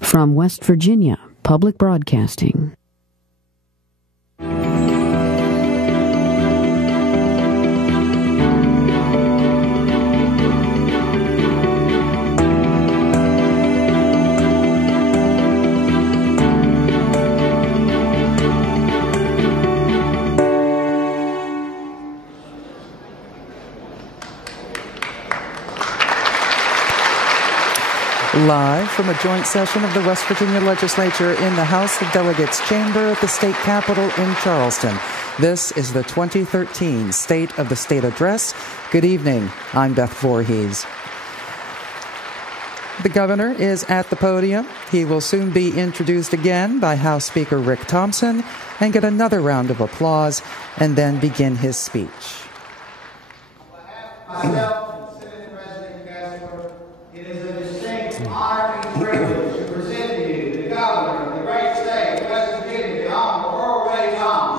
From West Virginia Public Broadcasting. Live from a joint session of the West Virginia Legislature in the House of Delegates Chamber at the State Capitol in Charleston. This is the 2013 State of the State Address. Good evening. I'm Beth Voorhees. The governor is at the podium. He will soon be introduced again by House Speaker Rick Thompson and get another round of applause and then begin his speech. Myself, Senate President Kessler, it is a distinct honor and privilege to present to you the governor of the great state of West Virginia, the Honorable Earl Tomblin.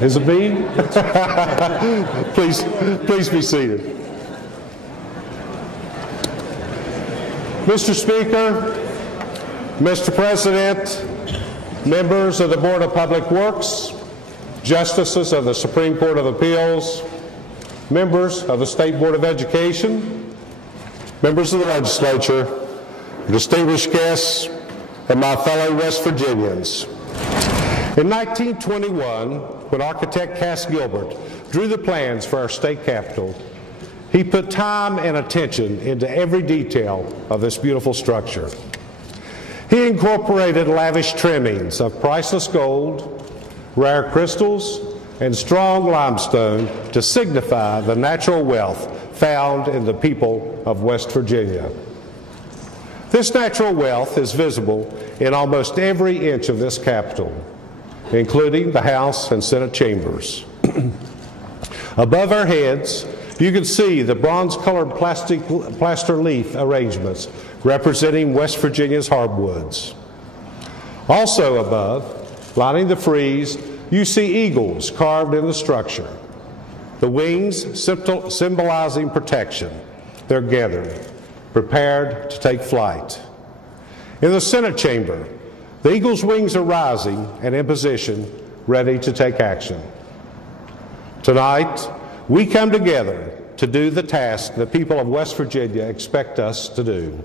Is it me? Please be seated. Mr. Speaker, Mr. President, members of the Board of Public Works, justices of the Supreme Court of Appeals, members of the State Board of Education, members of the legislature, distinguished guests, and my fellow West Virginians. In 1921, when architect Cass Gilbert drew the plans for our state capitol, he put time and attention into every detail of this beautiful structure. He incorporated lavish trimmings of priceless gold, rare crystals, and strong limestone to signify the natural wealth found in the people of West Virginia. This natural wealth is visible in almost every inch of this capitol, including the House and Senate chambers. Above our heads, you can see the bronze-colored plaster leaf arrangements representing West Virginia's hardwoods. Also above, lining the frieze, you see eagles carved in the structure, the wings symbolizing protection. They're gathered, prepared to take flight. In the Senate chamber, the eagle's wings are rising and in position, ready to take action. Tonight, we come together to do the task the people of West Virginia expect us to do,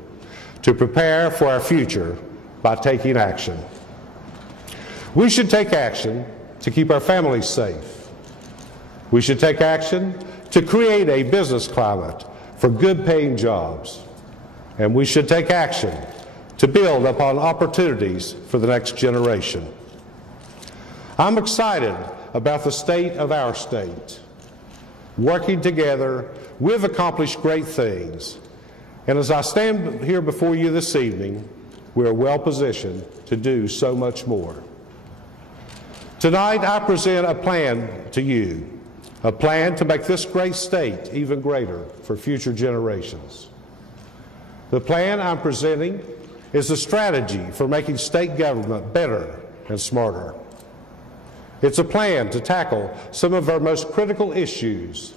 to prepare for our future by taking action. We should take action to keep our families safe. We should take action to create a business climate for good-paying jobs. And we should take action to build upon opportunities for the next generation. I'm excited about the state of our state. Working together, we've accomplished great things. And as I stand here before you this evening, we are well positioned to do so much more. Tonight, I present a plan to you, a plan to make this great state even greater for future generations. The plan I'm presenting is a strategy for making state government better and smarter. It's a plan to tackle some of our most critical issues,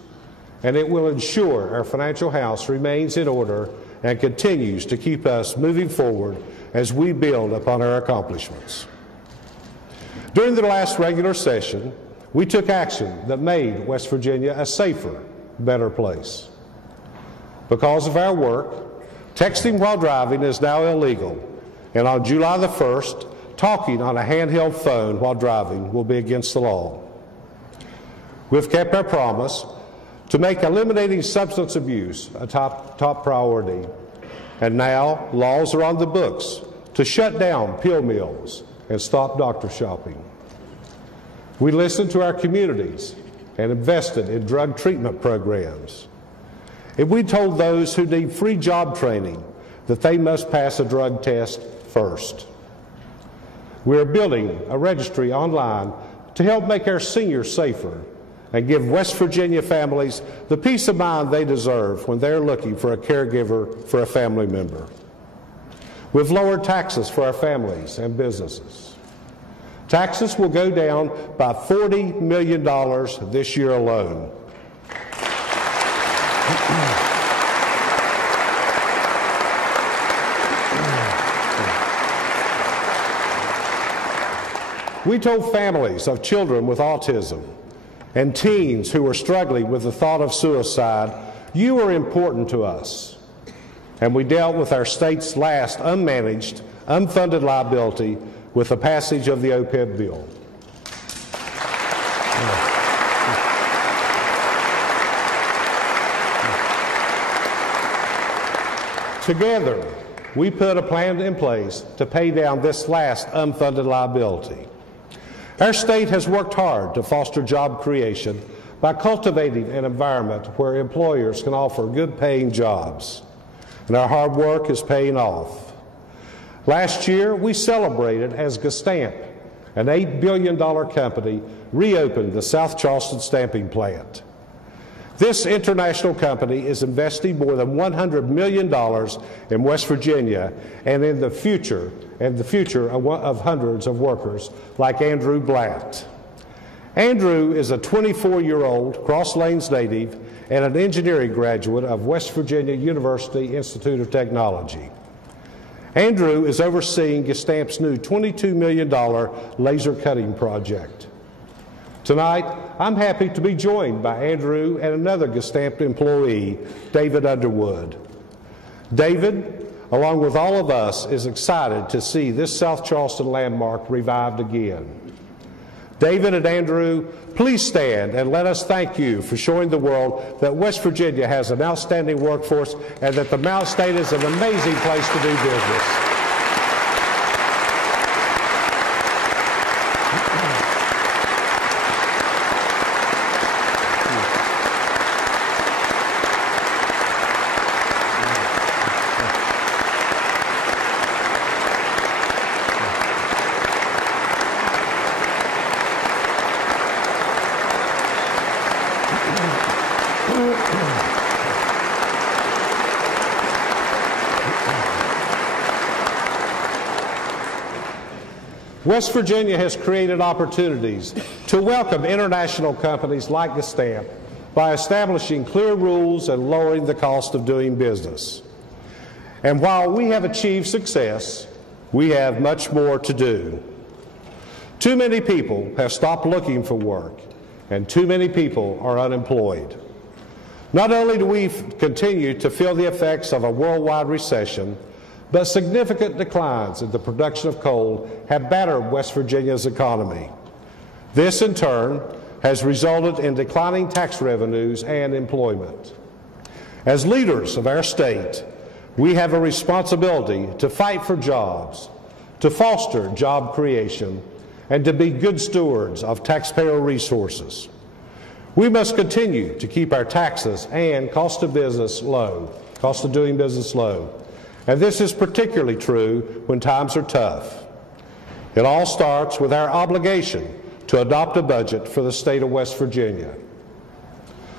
and it will ensure our financial house remains in order and continues to keep us moving forward as we build upon our accomplishments. During the last regular session, we took action that made West Virginia a safer, better place. Because of our work, texting while driving is now illegal, and on July the 1st, talking on a handheld phone while driving will be against the law. We've kept our promise to make eliminating substance abuse a top priority, and now laws are on the books to shut down pill mills and stop doctor shopping. We listened to our communities and invested in drug treatment programs. If we told those who need free job training that they must pass a drug test first. We are building a registry online to help make our seniors safer and give West Virginia families the peace of mind they deserve when they're looking for a caregiver for a family member. We've lowered taxes for our families and businesses. Taxes will go down by $40 million this year alone. We told families of children with autism and teens who were struggling with the thought of suicide, you are important to us. And we dealt with our state's last unmanaged, unfunded liability with the passage of the OPEB bill. Together, we put a plan in place to pay down this last unfunded liability. Our state has worked hard to foster job creation by cultivating an environment where employers can offer good-paying jobs. And our hard work is paying off. Last year, we celebrated as Gestamp, an $8 billion company, reopened the South Charleston stamping plant. This international company is investing more than $100 million in West Virginia and in the future of hundreds of workers like Andrew Blatt. Andrew is a 24-year-old Cross Lanes native and an engineering graduate of West Virginia University Institute of Technology. Andrew is overseeing Gestamp's new $22 million laser cutting project. Tonight, I'm happy to be joined by Andrew and another Gestamp employee, David Underwood. David, along with all of us, is excited to see this South Charleston landmark revived again. David and Andrew, please stand and let us thank you for showing the world that West Virginia has an outstanding workforce and that the Mountain State is an amazing place to do business. West Virginia has created opportunities to welcome international companies like Gestamp by establishing clear rules and lowering the cost of doing business. And while we have achieved success, we have much more to do. Too many people have stopped looking for work, and too many people are unemployed. Not only do we continue to feel the effects of a worldwide recession, but significant declines in the production of coal have battered West Virginia's economy. This, in turn, has resulted in declining tax revenues and employment. As leaders of our state, we have a responsibility to fight for jobs, to foster job creation, and to be good stewards of taxpayer resources. We must continue to keep our taxes and cost of doing business low. And this is particularly true when times are tough. It all starts with our obligation to adopt a budget for the state of West Virginia.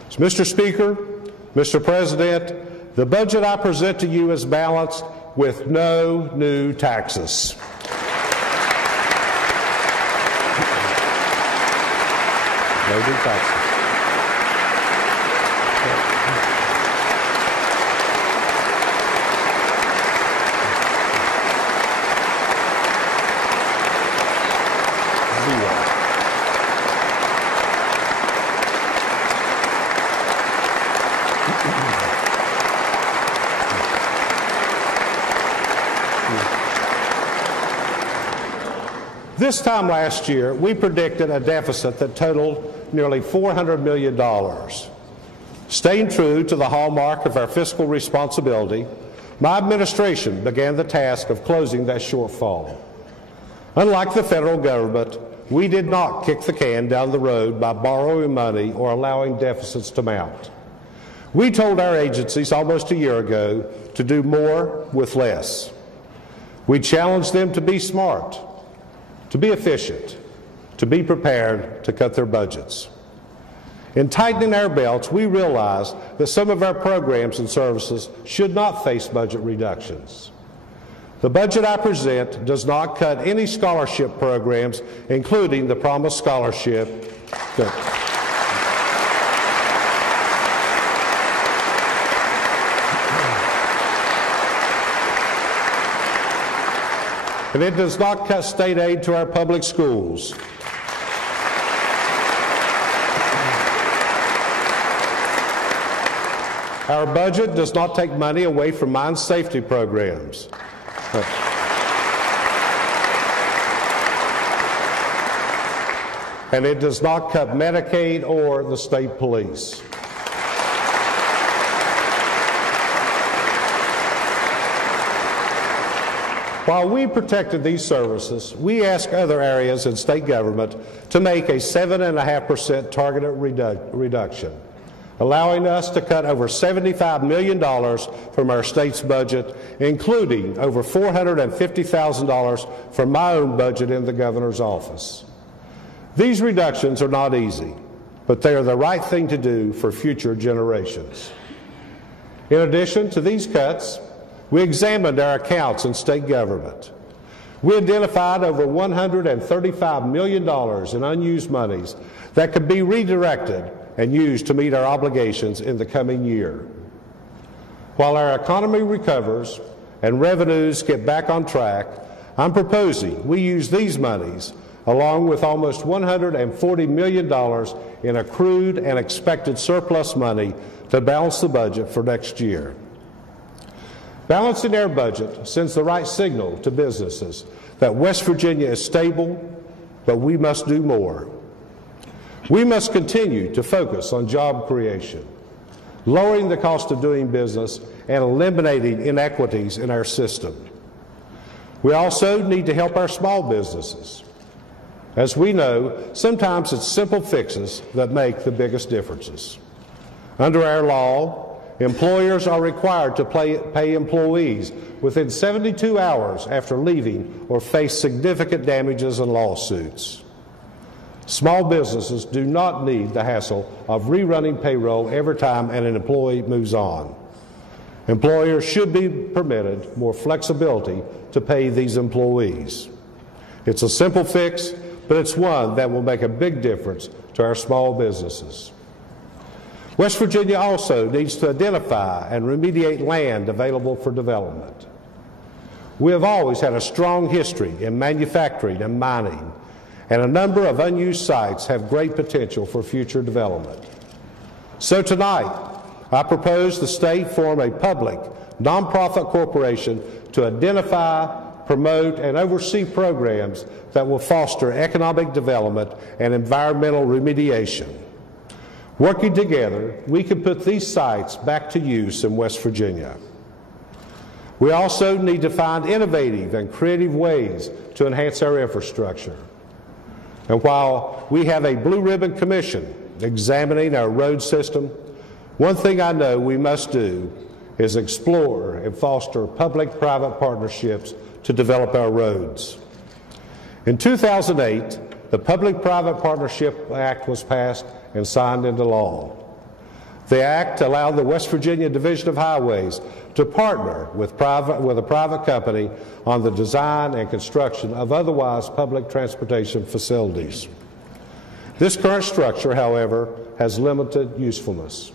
So, Mr. Speaker, Mr. President, the budget I present to you is balanced with no new taxes. No new taxes. This time last year, we predicted a deficit that totaled nearly $400 million. Staying true to the hallmark of our fiscal responsibility, my administration began the task of closing that shortfall. Unlike the federal government, we did not kick the can down the road by borrowing money or allowing deficits to mount. We told our agencies almost a year ago to do more with less. We challenged them to be smart, to be efficient, to be prepared to cut their budgets. In tightening our belts, we realized that some of our programs and services should not face budget reductions. The budget I present does not cut any scholarship programs, including the Promise Scholarship. And it does not cut state aid to our public schools. Our budget does not take money away from mine safety programs. And it does not cut Medicaid or the state police. While we protected these services, we asked other areas in state government to make a 7.5% targeted reduction, allowing us to cut over $75 million from our state's budget, including over $450,000 from my own budget in the governor's office. These reductions are not easy, but they are the right thing to do for future generations. In addition to these cuts, we examined our accounts in state government. We identified over $135 million in unused monies that could be redirected and used to meet our obligations in the coming year. While our economy recovers and revenues get back on track, I'm proposing we use these monies, along with almost $140 million in accrued and expected surplus money, to balance the budget for next year. Balancing our budget sends the right signal to businesses that West Virginia is stable, but we must do more. We must continue to focus on job creation, lowering the cost of doing business, and eliminating inequities in our system. We also need to help our small businesses. As we know, sometimes it's simple fixes that make the biggest differences. Under our law, employers are required to pay employees within 72 hours after leaving or face significant damages and lawsuits. Small businesses do not need the hassle of rerunning payroll every time an employee moves on. Employers should be permitted more flexibility to pay these employees. It's a simple fix, but it's one that will make a big difference to our small businesses. West Virginia also needs to identify and remediate land available for development. We have always had a strong history in manufacturing and mining, and a number of unused sites have great potential for future development. So tonight, I propose the state form a public, nonprofit corporation to identify, promote, and oversee programs that will foster economic development and environmental remediation. Working together, we can put these sites back to use in West Virginia. We also need to find innovative and creative ways to enhance our infrastructure. And while we have a Blue Ribbon Commission examining our road system, one thing I know we must do is explore and foster public-private partnerships to develop our roads. In 2008, the Public-Private Partnership Act was passed and signed into law. The Act allowed the West Virginia Division of Highways to partner with a private company on the design and construction of otherwise public transportation facilities. This current structure, however, has limited usefulness.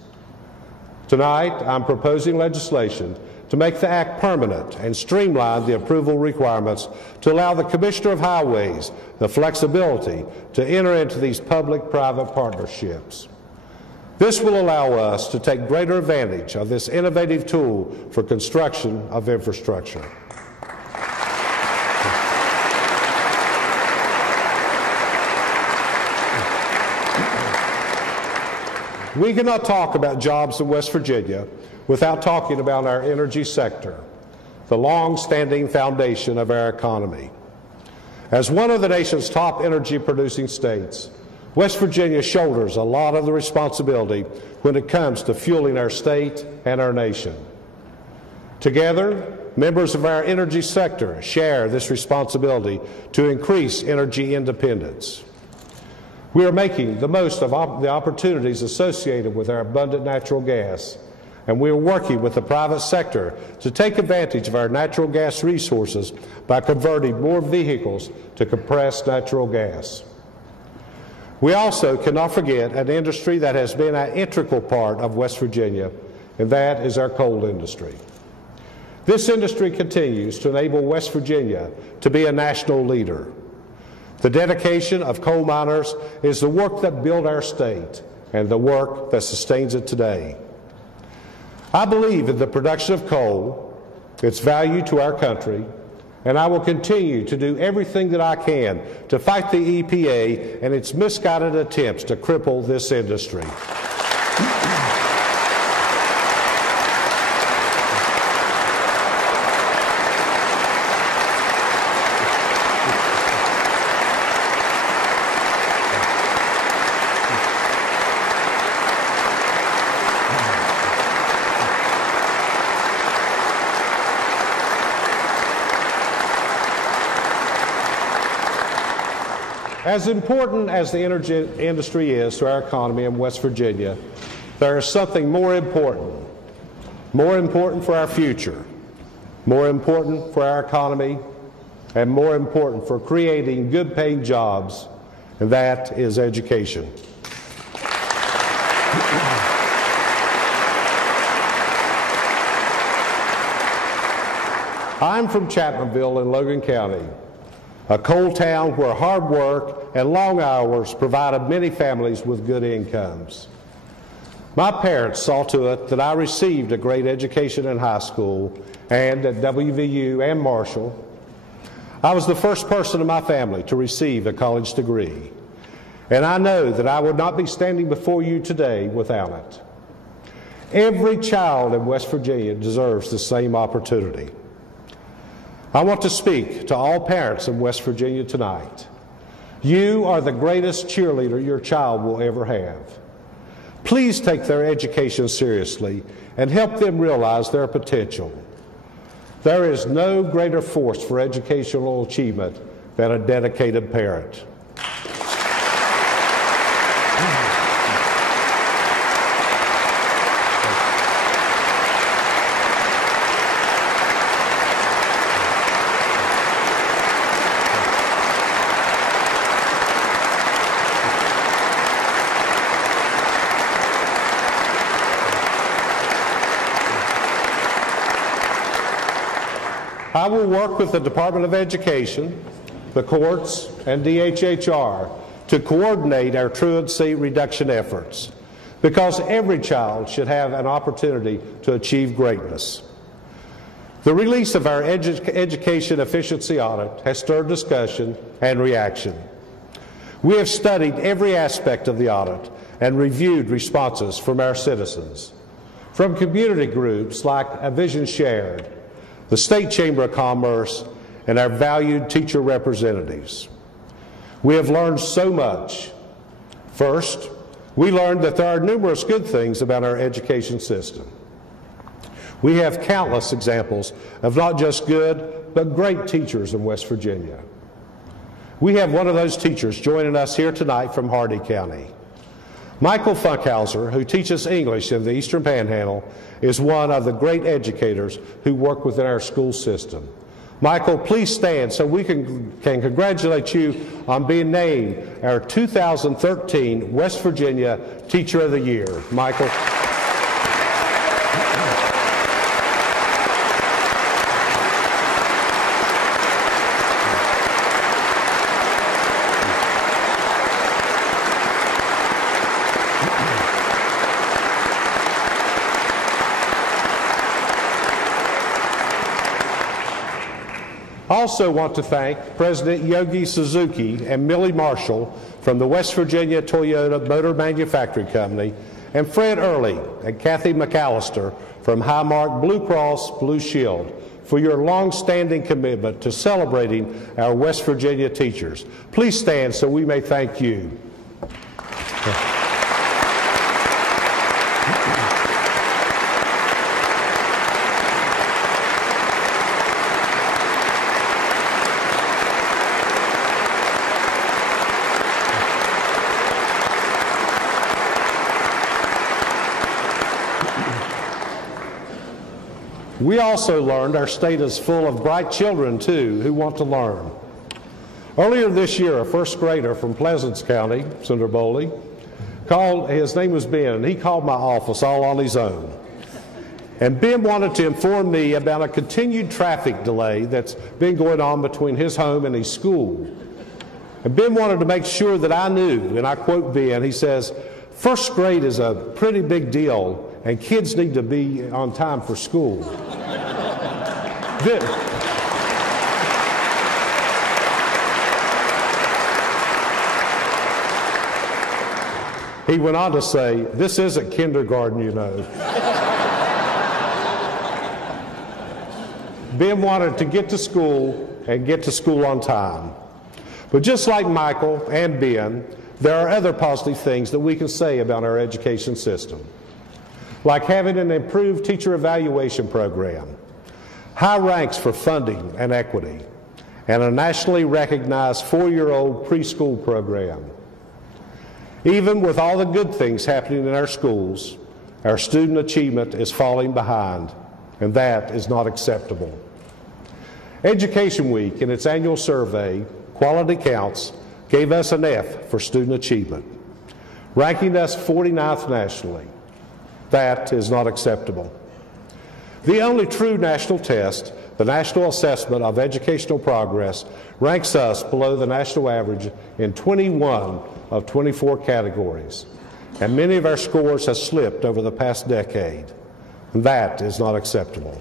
Tonight, I'm proposing legislation to make the Act permanent and streamline the approval requirements to allow the Commissioner of Highways the flexibility to enter into these public-private partnerships. This will allow us to take greater advantage of this innovative tool for construction of infrastructure. We cannot talk about jobs in West Virginia without talking about our energy sector, the long-standing foundation of our economy. As one of the nation's top energy-producing states, West Virginia shoulders a lot of the responsibility when it comes to fueling our state and our nation. Together, members of our energy sector share this responsibility to increase energy independence. We are making the most of the opportunities associated with our abundant natural gas, and we are working with the private sector to take advantage of our natural gas resources by converting more vehicles to compressed natural gas. We also cannot forget an industry that has been an integral part of West Virginia, and that is our coal industry. This industry continues to enable West Virginia to be a national leader. The dedication of coal miners is the work that built our state and the work that sustains it today. I believe in the production of coal, its value to our country, and I will continue to do everything that I can to fight the EPA and its misguided attempts to cripple this industry. As important as the energy industry is to our economy in West Virginia, there is something more important for our future, more important for our economy, and more important for creating good-paying jobs, and that is education. I'm from Chapmanville in Logan County, a coal town where hard work and long hours provided many families with good incomes. My parents saw to it that I received a great education in high school and at WVU and Marshall. I was the first person in my family to receive a college degree, and I know that I would not be standing before you today without it. Every child in West Virginia deserves the same opportunity. I want to speak to all parents in West Virginia tonight. You are the greatest cheerleader your child will ever have. Please take their education seriously and help them realize their potential. There is no greater force for educational achievement than a dedicated parent. I will work with the Department of Education, the courts, and DHHR to coordinate our truancy reduction efforts, because every child should have an opportunity to achieve greatness. The release of our education efficiency audit has stirred discussion and reaction. We have studied every aspect of the audit and reviewed responses from our citizens, from community groups like A Vision Shared, the State Chamber of Commerce, and our valued teacher representatives. We have learned so much. First, we learned that there are numerous good things about our education system. We have countless examples of not just good, but great teachers in West Virginia. We have one of those teachers joining us here tonight from Hardy County. Michael Funkhauser, who teaches English in the Eastern Panhandle, is one of the great educators who work within our school system. Michael, please stand so we can congratulate you on being named our 2013 West Virginia Teacher of the Year. Michael. Also want to thank President Yogi Suzuki and Millie Marshall from the West Virginia Toyota Motor Manufacturing Company, and Fred Earl and Kathy McAllister from Highmark Blue Cross Blue Shield for your long-standing commitment to celebrating our West Virginia teachers. Please stand so we may thank you. We also learned our state is full of bright children, too, who want to learn. Earlier this year, a first grader from Pleasants County, Senator Bowley, his name was Ben, and he called my office all on his own. And Ben wanted to inform me about a continued traffic delay that's been going on between his home and his school. And Ben wanted to make sure that I knew, and I quote Ben, he says, "First grade is a pretty big deal, and kids need to be on time for school." He went on to say, "This isn't kindergarten, you know." Ben wanted to get to school and get to school on time. But just like Michael and Ben, there are other positive things that we can say about our education system, like having an improved teacher evaluation program, high ranks for funding and equity, and a nationally recognized 4-year-old preschool program. Even with all the good things happening in our schools, our student achievement is falling behind, and that is not acceptable. Education Week, in its annual survey, Quality Counts, gave us an F for student achievement, ranking us 49th nationally. That is not acceptable. The only true national test, the National Assessment of Educational Progress, ranks us below the national average in 21 of 24 categories, and many of our scores have slipped over the past decade. That is not acceptable.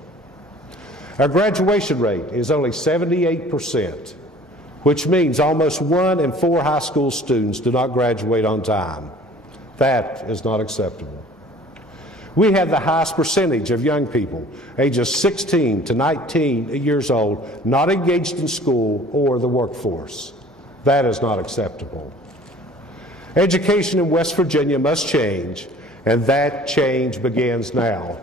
Our graduation rate is only 78%, which means almost 1 in 4 high school students do not graduate on time. That is not acceptable. We have the highest percentage of young people, ages 16 to 19 years old, not engaged in school or the workforce. That is not acceptable. Education in West Virginia must change, and that change begins now.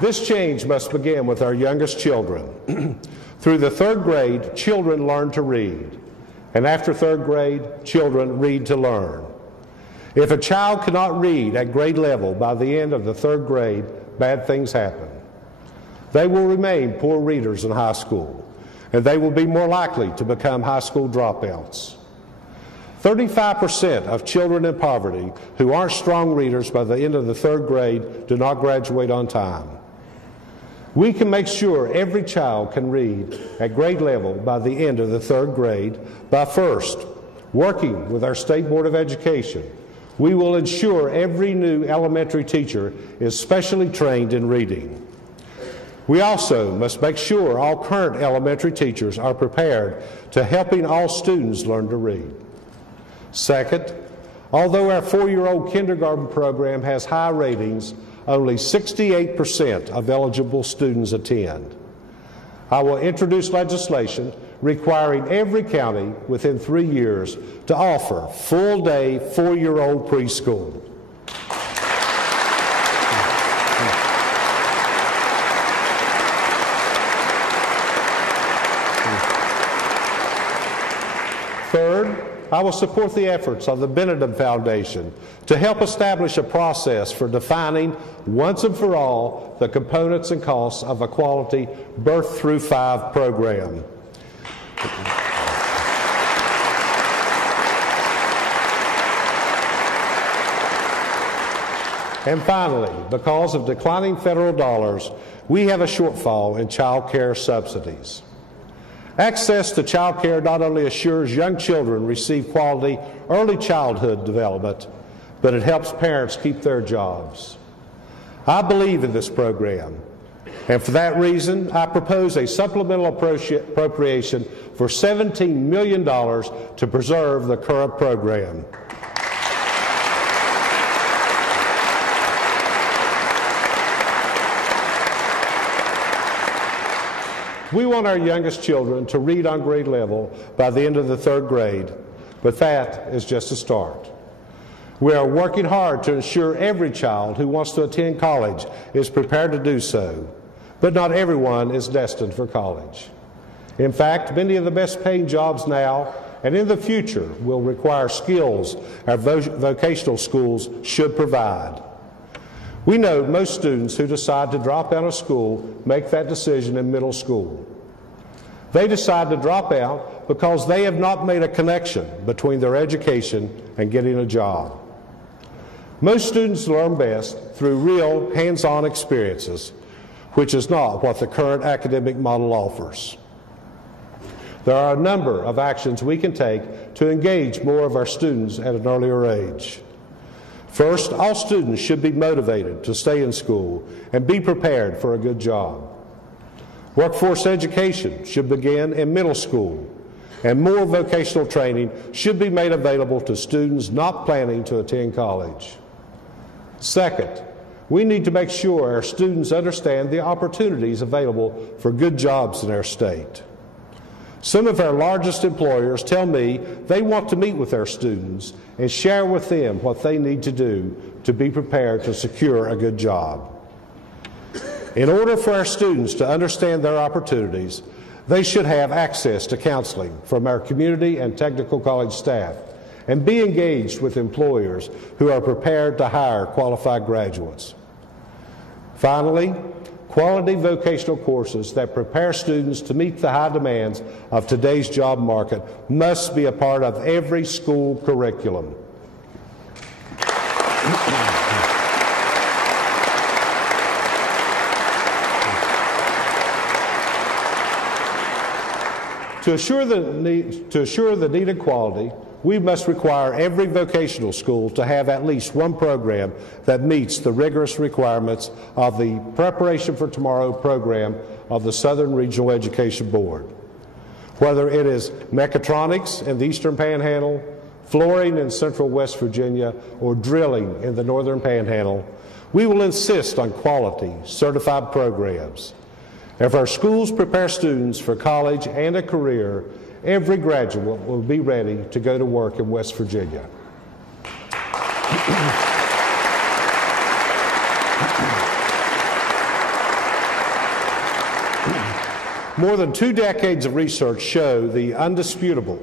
This change must begin with our youngest children. Through the 3rd grade, children learn to read. And after 3rd grade, children read to learn. If a child cannot read at grade level by the end of the 3rd grade, bad things happen. They will remain poor readers in high school, and they will be more likely to become high school dropouts. 35% of children in poverty who aren't strong readers by the end of the 3rd grade do not graduate on time. We can make sure every child can read at grade level by the end of the 3rd grade by first working with our State Board of Education. We will ensure every new elementary teacher is specially trained in reading. We also must make sure all current elementary teachers are prepared to helping all students learn to read. Second, although our 4-year-old kindergarten program has high ratings, only 68% of eligible students attend. I will introduce legislation requiring every county within 3 years to offer full-day 4-year-old preschool. Third, I will support the efforts of the Benedum Foundation to help establish a process for defining once and for all the components and costs of a quality birth through 5 program. And finally, because of declining federal dollars, we have a shortfall in child care subsidies. Access to child care not only assures young children receive quality early childhood development, but it helps parents keep their jobs. I believe in this program, And for that reason, I propose a supplemental appropriation for $17 million to preserve the current program. We want our youngest children to read on grade level by the end of the 3rd grade, but that is just a start. We are working hard to ensure every child who wants to attend college is prepared to do so, but not everyone is destined for college. In fact, many of the best paying jobs now and in the future will require skills our vocational schools should provide. We know most students who decide to drop out of school make that decision in middle school. They decide to drop out because they have not made a connection between their education and getting a job. Most students learn best through real hands-on experiences, which is not what the current academic model offers. There are a number of actions we can take to engage more of our students at an earlier age. First, all students should be motivated to stay in school and be prepared for a good job. Workforce education should begin in middle school, and more vocational training should be made available to students not planning to attend college. Second, we need to make sure our students understand the opportunities available for good jobs in our state. Some of our largest employers tell me they want to meet with their students and share with them what they need to do to be prepared to secure a good job. In order for our students to understand their opportunities, they should have access to counseling from our community and technical college staff and be engaged with employers who are prepared to hire qualified graduates. Finally, quality vocational courses that prepare students to meet the high demands of today's job market must be a part of every school curriculum. To assure the needed quality, we must require every vocational school to have at least one program that meets the rigorous requirements of the Preparation for Tomorrow program of the Southern Regional Education Board. Whether it is mechatronics in the Eastern Panhandle, flooring in Central West Virginia, or drilling in the Northern Panhandle, we will insist on quality, certified programs. If our schools prepare students for college and a career, every graduate will be ready to go to work in West Virginia. More than 2 decades of research show the undisputable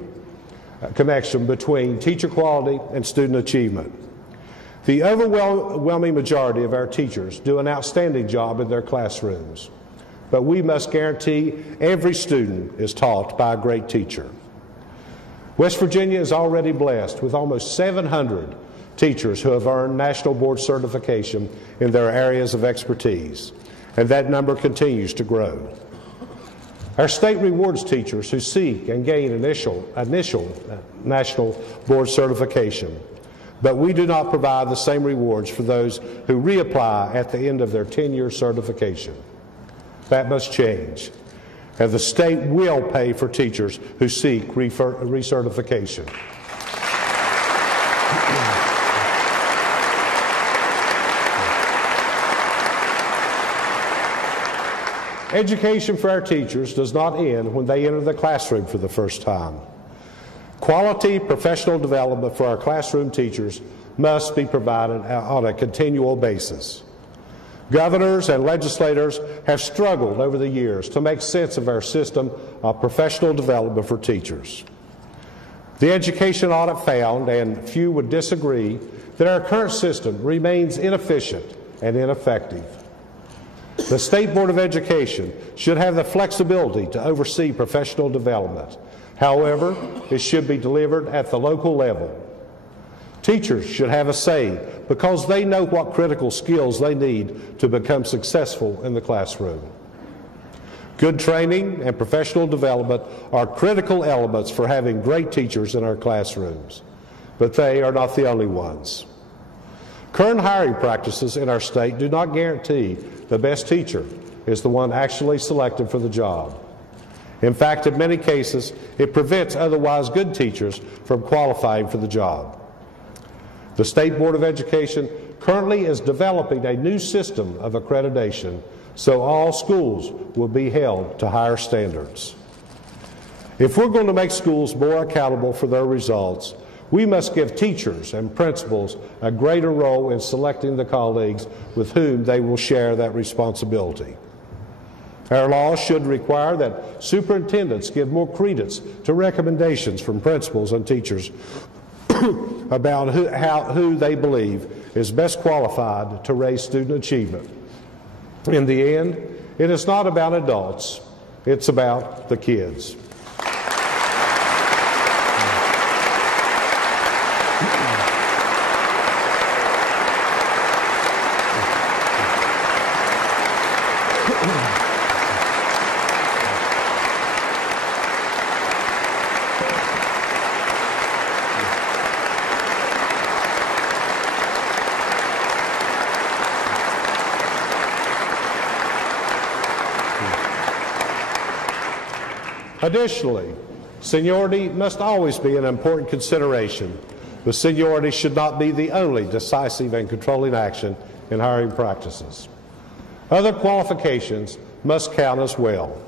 connection between teacher quality and student achievement. The overwhelming majority of our teachers do an outstanding job in their classrooms, but we must guarantee every student is taught by a great teacher. West Virginia is already blessed with almost 700 teachers who have earned national board certification in their areas of expertise, and that number continues to grow. Our state rewards teachers who seek and gain initial national board certification, but we do not provide the same rewards for those who reapply at the end of their 10-year certification. That must change, and the state will pay for teachers who seek recertification. Education for our teachers does not end when they enter the classroom for the first time. Quality professional development for our classroom teachers must be provided on a continual basis. Governors and legislators have struggled over the years to make sense of our system of professional development for teachers. The education audit found, and few would disagree, that our current system remains inefficient and ineffective. The State Board of Education should have the flexibility to oversee professional development. However, it should be delivered at the local level. Teachers should have a say because they know what critical skills they need to become successful in the classroom. Good training and professional development are critical elements for having great teachers in our classrooms, but they are not the only ones. Current hiring practices in our state do not guarantee the best teacher is the one actually selected for the job. In fact, in many cases, it prevents otherwise good teachers from qualifying for the job. The State Board of Education currently is developing a new system of accreditation so all schools will be held to higher standards. If we're going to make schools more accountable for their results, we must give teachers and principals a greater role in selecting the colleagues with whom they will share that responsibility. Our law should require that superintendents give more credence to recommendations from principals and teachers about who they believe is best qualified to raise student achievement. In the end, it is not about adults, it's about the kids. Additionally, seniority must always be an important consideration, but seniority should not be the only decisive and controlling action in hiring practices. Other qualifications must count as well.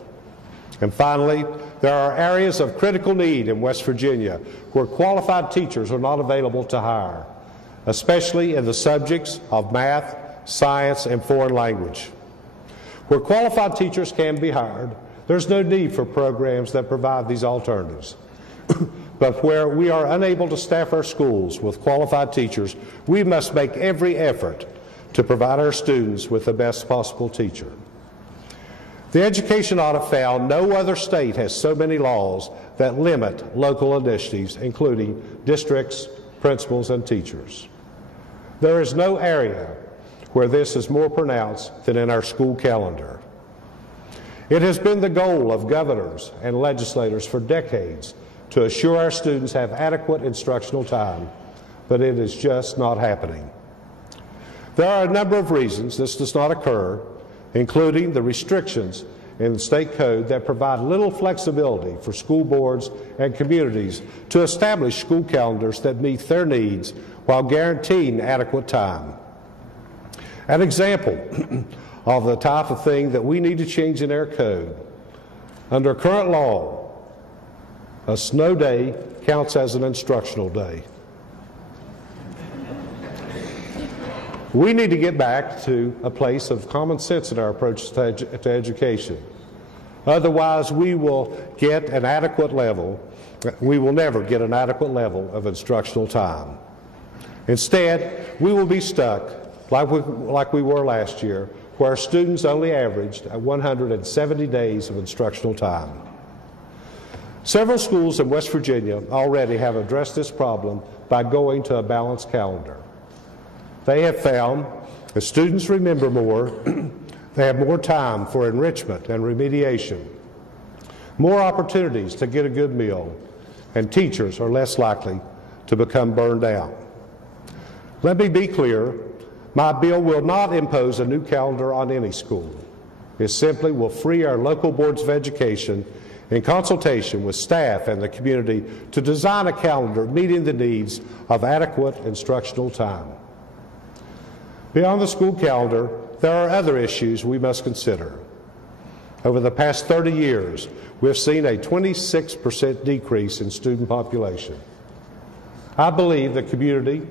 And finally, there are areas of critical need in West Virginia where qualified teachers are not available to hire, especially in the subjects of math, science, and foreign language. Where qualified teachers can be hired, there's no need for programs that provide these alternatives. But where we are unable to staff our schools with qualified teachers, we must make every effort to provide our students with the best possible teacher. The education audit found no other state has so many laws that limit local initiatives, including districts, principals, and teachers. There is no area where this is more pronounced than in our school calendar. It has been the goal of governors and legislators for decades to assure our students have adequate instructional time, but it is just not happening. There are a number of reasons this does not occur, including the restrictions in the state code that provide little flexibility for school boards and communities to establish school calendars that meet their needs while guaranteeing adequate time. An example of the type of thing that we need to change in our code. Under current law, a snow day counts as an instructional day. We need to get back to a place of common sense in our approach to education. Otherwise, we will get an adequate level. We will never get an adequate level of instructional time. Instead, we will be stuck like we were last year, where our students only averaged 170 days of instructional time. Several schools in West Virginia already have addressed this problem by going to a balanced calendar. They have found that students remember more, they have more time for enrichment and remediation, more opportunities to get a good meal, and teachers are less likely to become burned out. Let me be clear. My bill will not impose a new calendar on any school. It simply will free our local boards of education in consultation with staff and the community to design a calendar meeting the needs of adequate instructional time. Beyond the school calendar, there are other issues we must consider. Over the past 30 years, we've seen a 26% decrease in student population. I believe the community,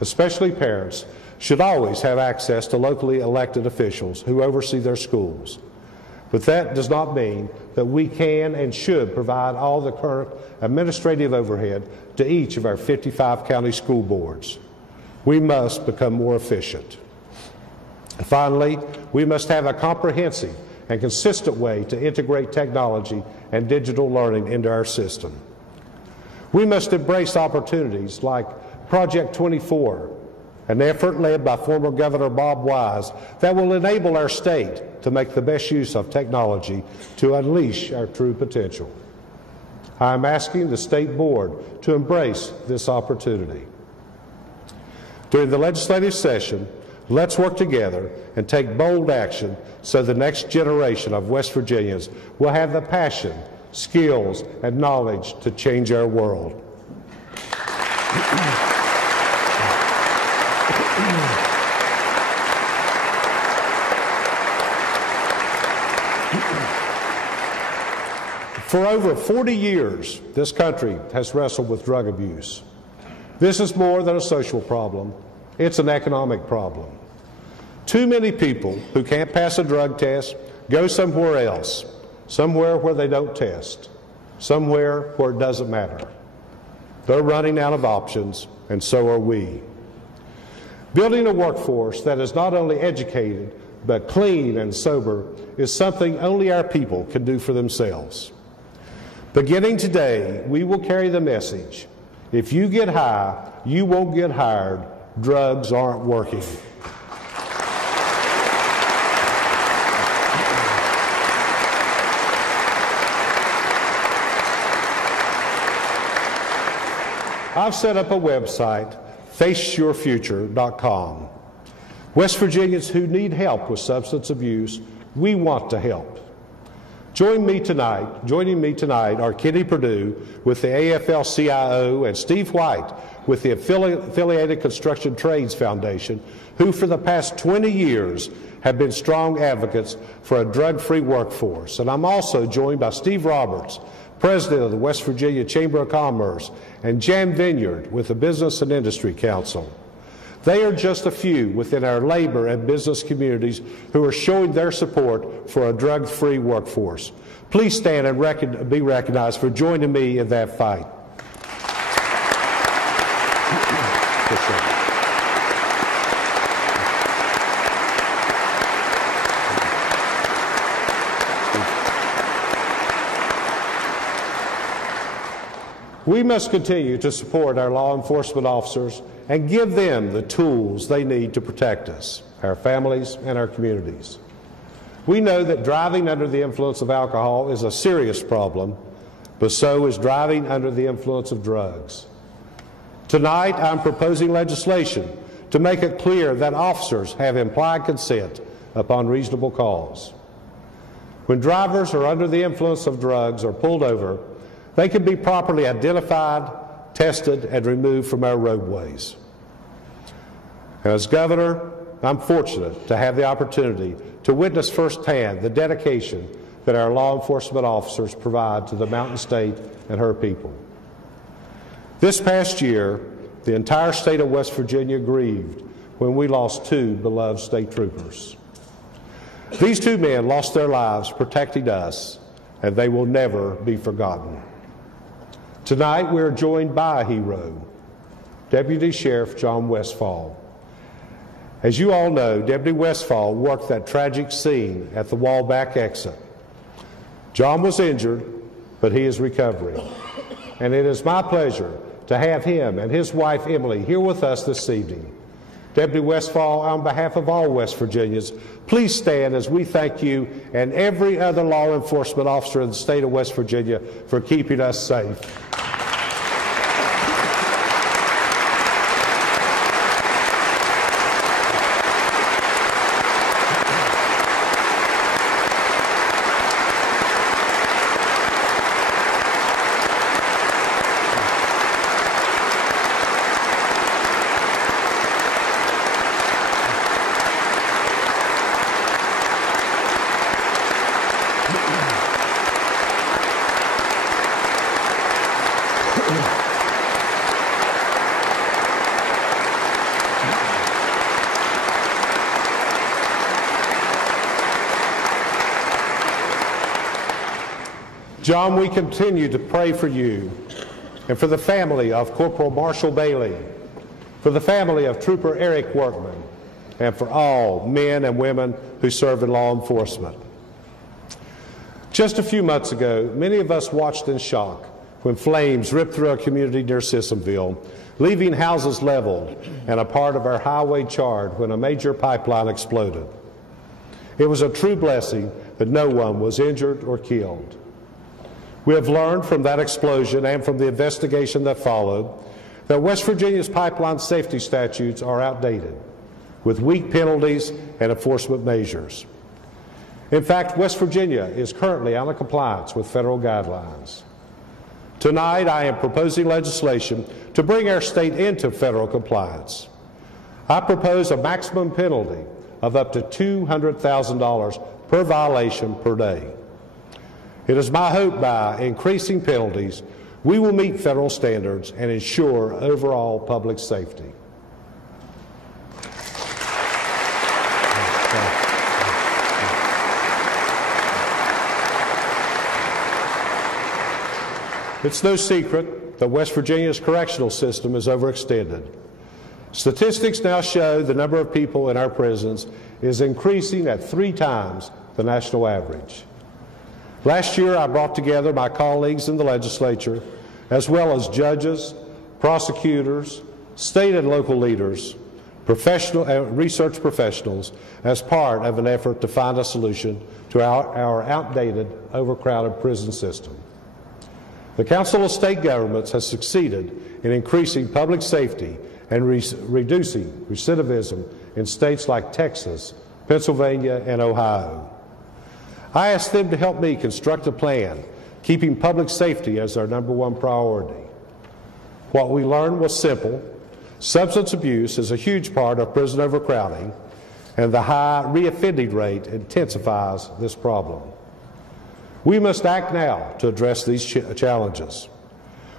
especially parents, should always have access to locally elected officials who oversee their schools. But that does not mean that we can and should provide all the current administrative overhead to each of our 55 county school boards. We must become more efficient. Finally, we must have a comprehensive and consistent way to integrate technology and digital learning into our system. We must embrace opportunities like Project 24, an effort led by former Governor Bob Wise that will enable our state to make the best use of technology to unleash our true potential. I am asking the State Board to embrace this opportunity. During the legislative session, Let's work together and take bold action so the next generation of West Virginians will have the passion, skills, and knowledge to change our world. For over 40 years, this country has wrestled with drug abuse. This is more than a social problem. It's an economic problem. Too many people who can't pass a drug test go somewhere else, somewhere where they don't test, somewhere where it doesn't matter. They're running out of options, and so are we. Building a workforce that is not only educated, but clean and sober is something only our people can do for themselves. Beginning today, we will carry the message: if you get high, you won't get hired. Drugs aren't working. I've set up a website, faceyourfuture.com. West Virginians who need help with substance abuse, we want to help. Joining me tonight are Kenny Perdue with the AFL-CIO and Steve White with the Affiliated Construction Trades Foundation, who for the past 20 years have been strong advocates for a drug-free workforce. And I'm also joined by Steve Roberts, President of the West Virginia Chamber of Commerce, and Jan Vineyard with the Business and Industry Council. They are just a few within our labor and business communities who are showing their support for a drug-free workforce. Please stand and be recognized for joining me in that fight. We must continue to support our law enforcement officers and give them the tools they need to protect us, our families, and our communities. We know that driving under the influence of alcohol is a serious problem, but so is driving under the influence of drugs. Tonight, I'm proposing legislation to make it clear that officers have implied consent upon reasonable cause. When drivers are under the influence of drugs or pulled over, they can be properly identified, tested, and removed from our roadways. As governor, I'm fortunate to have the opportunity to witness firsthand the dedication that our law enforcement officers provide to the Mountain State and her people. This past year, the entire state of West Virginia grieved when we lost two beloved state troopers. These two men lost their lives protecting us, and they will never be forgotten. Tonight, we are joined by a hero, Deputy Sheriff John Westfall. As you all know, Deputy Westfall worked that tragic scene at the Wallback exit. John was injured, but he is recovering. And it is my pleasure to have him and his wife, Emily, here with us this evening. Deputy Westfall, on behalf of all West Virginians, please stand as we thank you and every other law enforcement officer in the state of West Virginia for keeping us safe. John, we continue to pray for you and for the family of Corporal Marshall Bailey, for the family of Trooper Eric Workman, and for all men and women who serve in law enforcement. Just a few months ago, many of us watched in shock when flames ripped through a community near Sissonville, leaving houses leveled and a part of our highway charred when a major pipeline exploded. It was a true blessing that no one was injured or killed. We have learned from that explosion and from the investigation that followed that West Virginia's pipeline safety statutes are outdated. with weak penalties and enforcement measures. In fact, West Virginia is currently out of compliance with federal guidelines. Tonight, I am proposing legislation to bring our state into federal compliance. I propose a maximum penalty of up to $200,000 per violation per day. It is my hope by increasing penalties, we will meet federal standards and ensure overall public safety. It's no secret that West Virginia's correctional system is overextended. Statistics now show the number of people in our prisons is increasing at 3 times the national average. Last year, I brought together my colleagues in the legislature, as well as judges, prosecutors, state and local leaders, research professionals, as part of an effort to find a solution to our outdated, overcrowded prison system. The Council of State Governments has succeeded in increasing public safety and reducing recidivism in states like Texas, Pennsylvania, and Ohio. I asked them to help me construct a plan, keeping public safety as our #1 priority. What we learned was simple. Substance abuse is a huge part of prison overcrowding, and the high reoffending rate intensifies this problem. We must act now to address these challenges.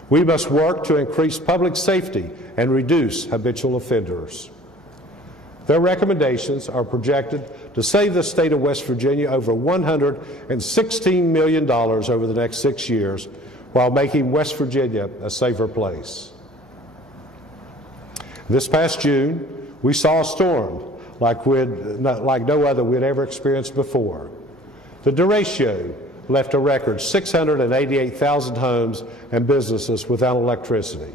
We must work to increase public safety and reduce habitual offenders. Their recommendations are projected to save the state of West Virginia over $116 million over the next 6 years, while making West Virginia a safer place. This past June, we saw a storm like no other we'd ever experienced before. The derecho left a record 688,000 homes and businesses without electricity.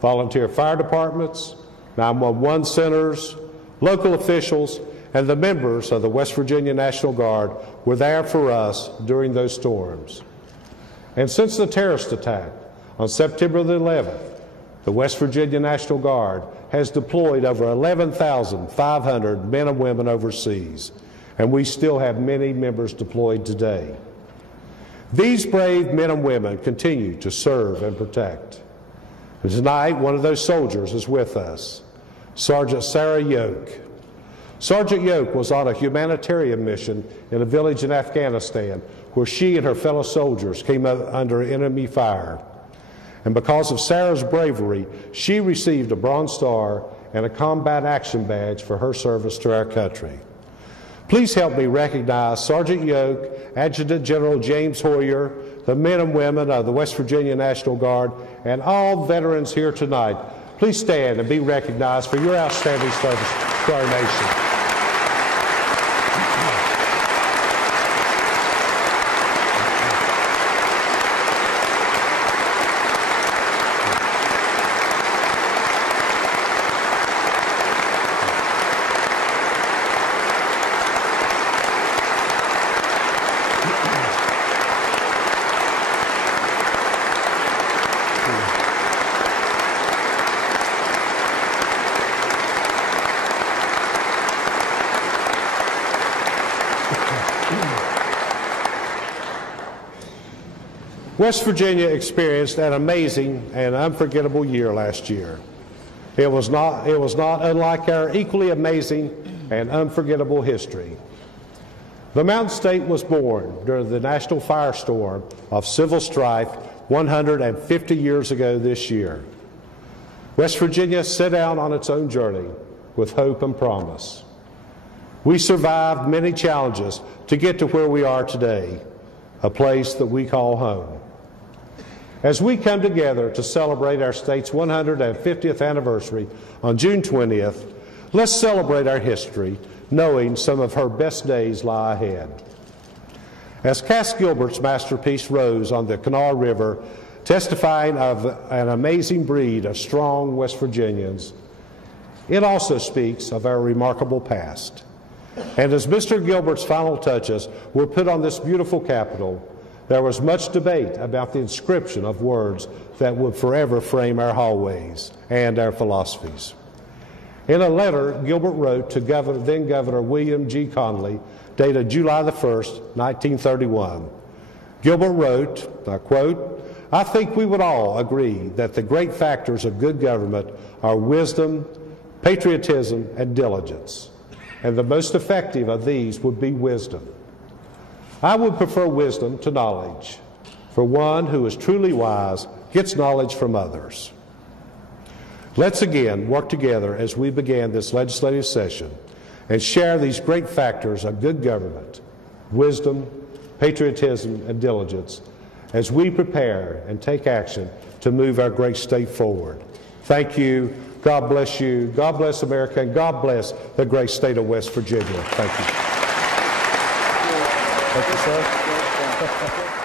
Volunteer fire departments, 911 centers, local officials, and the members of the West Virginia National Guard were there for us during those storms. And since the terrorist attack on September the 11th, the West Virginia National Guard has deployed over 11,500 men and women overseas, and we still have many members deployed today. These brave men and women continue to serve and protect. And tonight, one of those soldiers is with us, Sergeant Sarah Yoke. Sergeant Yoke was on a humanitarian mission in a village in Afghanistan where she and her fellow soldiers came under enemy fire. And because of Sarah's bravery, she received a Bronze Star and a Combat Action Badge for her service to our country. Please help me recognize Sergeant Yoke, Adjutant General James Hoyer, the men and women of the West Virginia National Guard, and all veterans here tonight. Please stand and be recognized for your outstanding service to our nation. West Virginia experienced an amazing and unforgettable year last year. It was not unlike our equally amazing and unforgettable history. The Mountain State was born during the national firestorm of civil strife 150 years ago this year. West Virginia set out on its own journey with hope and promise. We survived many challenges to get to where we are today, a place that we call home. As we come together to celebrate our state's 150th anniversary on June 20th, let's celebrate our history, knowing some of her best days lie ahead. As Cass Gilbert's masterpiece rose on the Kanawha River, testifying of an amazing breed of strong West Virginians, it also speaks of our remarkable past. And as Mr. Gilbert's final touches were put on this beautiful Capitol, there was much debate about the inscription of words that would forever frame our hallways and our philosophies. In a letter Gilbert wrote to then Governor William G. Conley, dated July the 1st, 1931, Gilbert wrote, I quote, "I think we would all agree that the great factors of good government are wisdom, patriotism, and diligence, and the most effective of these would be wisdom. I would prefer wisdom to knowledge, for one who is truly wise gets knowledge from others." Let's again work together as we began this legislative session and share these great factors of good government, wisdom, patriotism, and diligence as we prepare and take action to move our great state forward. Thank you. God bless you. God bless America, and God bless the great state of West Virginia. Thank you. Thank you, sir.